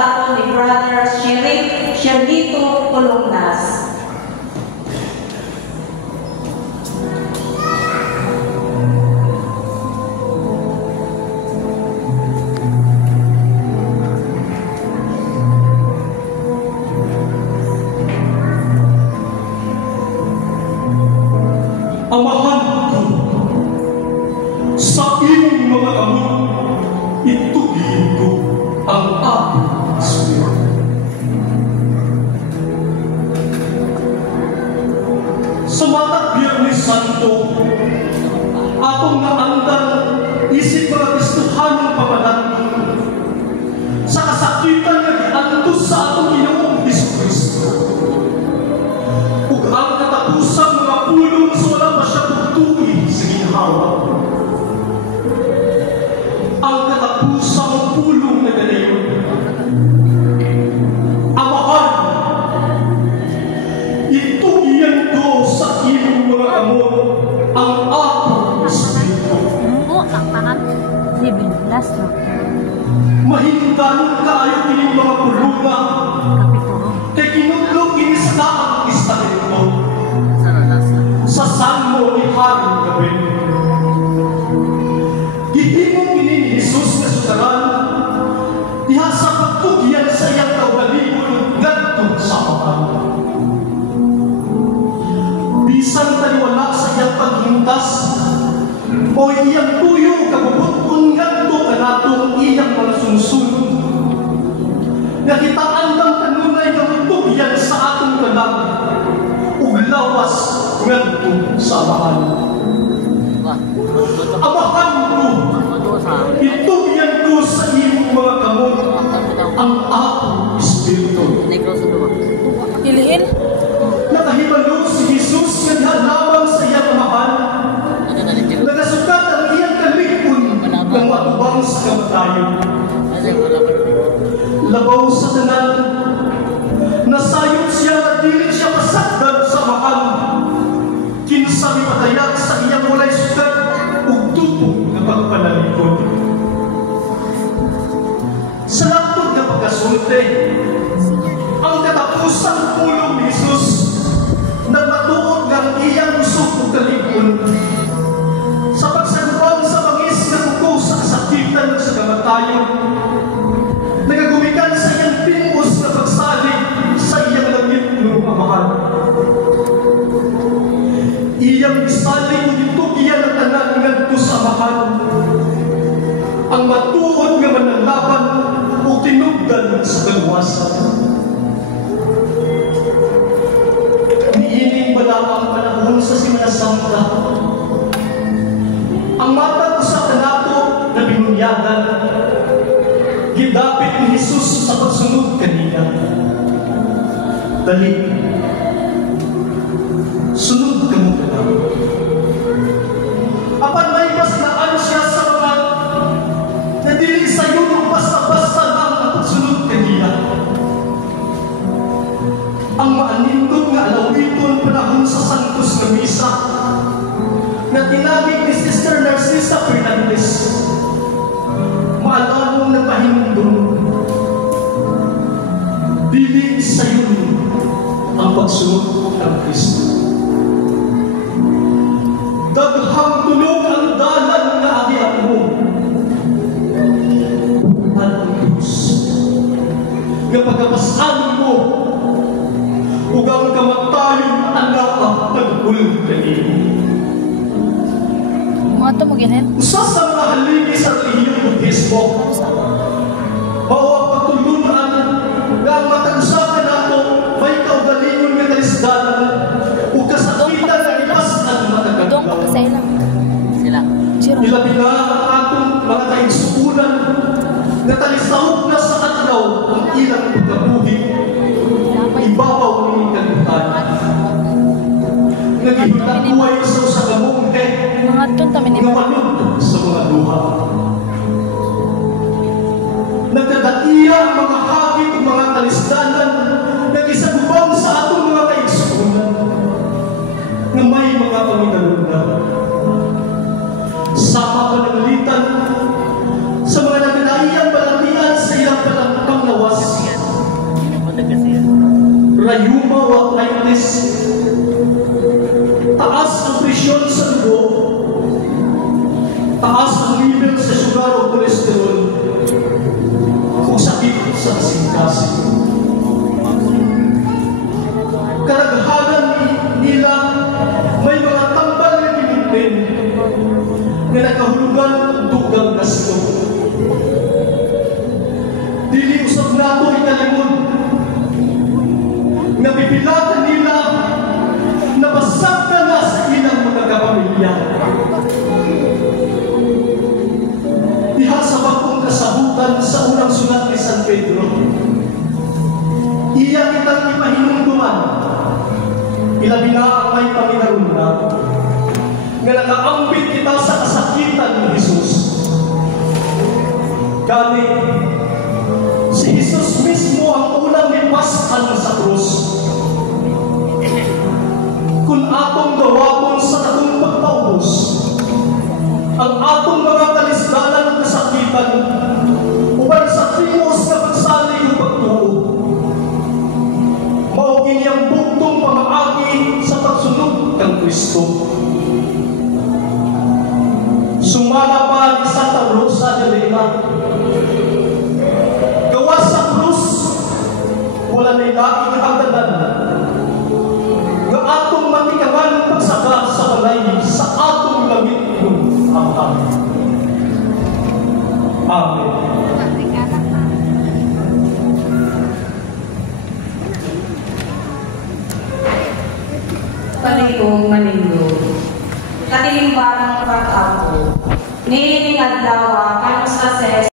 ni Brother Sherito Columnas. Amahan ko sa iyong mga amon, itugin ko ang aking espiritu. Sa matag Biyernes Santo, atong naandang isip mga Kristohanong pamananto sa kasakitan nga giantos sa atong Ginoong Jesucristo. Ug ang katapusang mga pulong sa wala pa siya pagtuwi sa ginhawa. Ang katapusang pulong na ganayon. Amahan, itugian ko sa iyong mga amon ang akong espiritu. Ang tanan, 7 plus, no? Mahindanon kaayo kining mga pulunga, Kapitulo. kay kinudlog kini sa daang istamento Sa lalasa. sa Salmo ni Haring Gabi. Gihimo kini ni Jesus nga sudaran diha sa pagtugyan sa iyang kaugalingon ngadto sa amahan. Bisan taliwala sa iyang paghintas o iyang tuyo kabubuton ngadto kanatong iyang mga sumusunod. Nakitaan ng kanunay nga tugyan sa atong tanan ug lawas ngadto sa amahan. Amahan ko, itugyan ko sa iyong mga kamot ang akong espiritu. Iliin? Nakahibalo si Jesus nga diha sa iyang amahan. Nagasukat ang iyang kalikon ng matubang sa kamatayon. Labaw sa tanan, nasayop siya at dili siya masakdan sa amahan. Kinsa mipatayag sa iyang walay sukat ug tubong nga pagpanalikod. Sa laktod nga pagkasulti, ang katapusang pulong ni Jesus nagmatuod ng iyang usog ug kalikon sa pagsaguan sa bangis nga kuko sa kasakitan ug sa kamatayon. Nagagumikan sa iyang pinus na pagsalig sa iyang langit ng amahan. Iyang isalig ug itugyan ang tanan ngadto sa amahan. Ang matuod nga mananlaban ug tinubdan sa kaluwasan. Niining bala ang panahon sa Semana Santa. Ang matag sa kanato na binunyagan, gidapit ni Jesus sa pagsunod kanina. Dali, sunod ka mo kanang. Apan may pasnaan siya sa mga na dili sa iyo ng basta-basta lang ang pagsunod kanina. Ang maanindog nga alawiton panahon sa Santos na Misa na tinagig ni Sister Narcisa Fernandez. Maalamong na pahinundong dili sa iyo ang pagsunod ng Kristo. Daghang tulog ang dalan nga agian mo. Ang Diyos nga pagkapasan mo ug ang kamatayon anak nagulog kanino. Mga ito mo ginin? Usa sa mga haligi sa relihiyonismo, bawang patulunan nga ang matag-usapan nato may kaugalingon nga kalisdanan ug kasakitan nga ipas at mataganda. Doon ka sa ilang. Sila. Ilabi na ang atong mga kaigsuunan na talisahog na sa adlaw ang ilang pagkabuhi. Ibabaw ni kalutan. Nagihutang buhay sa usa ka monghe Mga ito kami ni nga manunod sa mga luha. Nagkadai kasing-kasing. Karaghanan nila may mga tambal na ginutin nga nagkahulugan ng dugang gasto. Dili usab nato ikalimod nga bibilatan nila na basag na sa ilang mga kapamilya. Diha sa bagong kasabutan sa unang sulat ni San Pedro, iya kitang ipahinumduman, ilabi na ang may Panginoon nga nakaambit kita sa kasakitan ni Jesus. Gani, si Jesus mismo ang unang lipaskan sa krus. Kung atong gawapon sa atong pagpaubos, ang atong mga kalisdanan ng kasakitan, uban sa trimos na pagsalig ng pagtuo, maugin niyang buktong pamaagi sa pagsunod ng Kristo. Sumala pa ni Santa Rosa de Lima. Gawas sa krus, wala na ilaking hagdanan nga atong matikaman ng pagsaka sa balay sa atong langit ng Ama. Amen. Paligong manindo, katilimban ng pag-ako, ni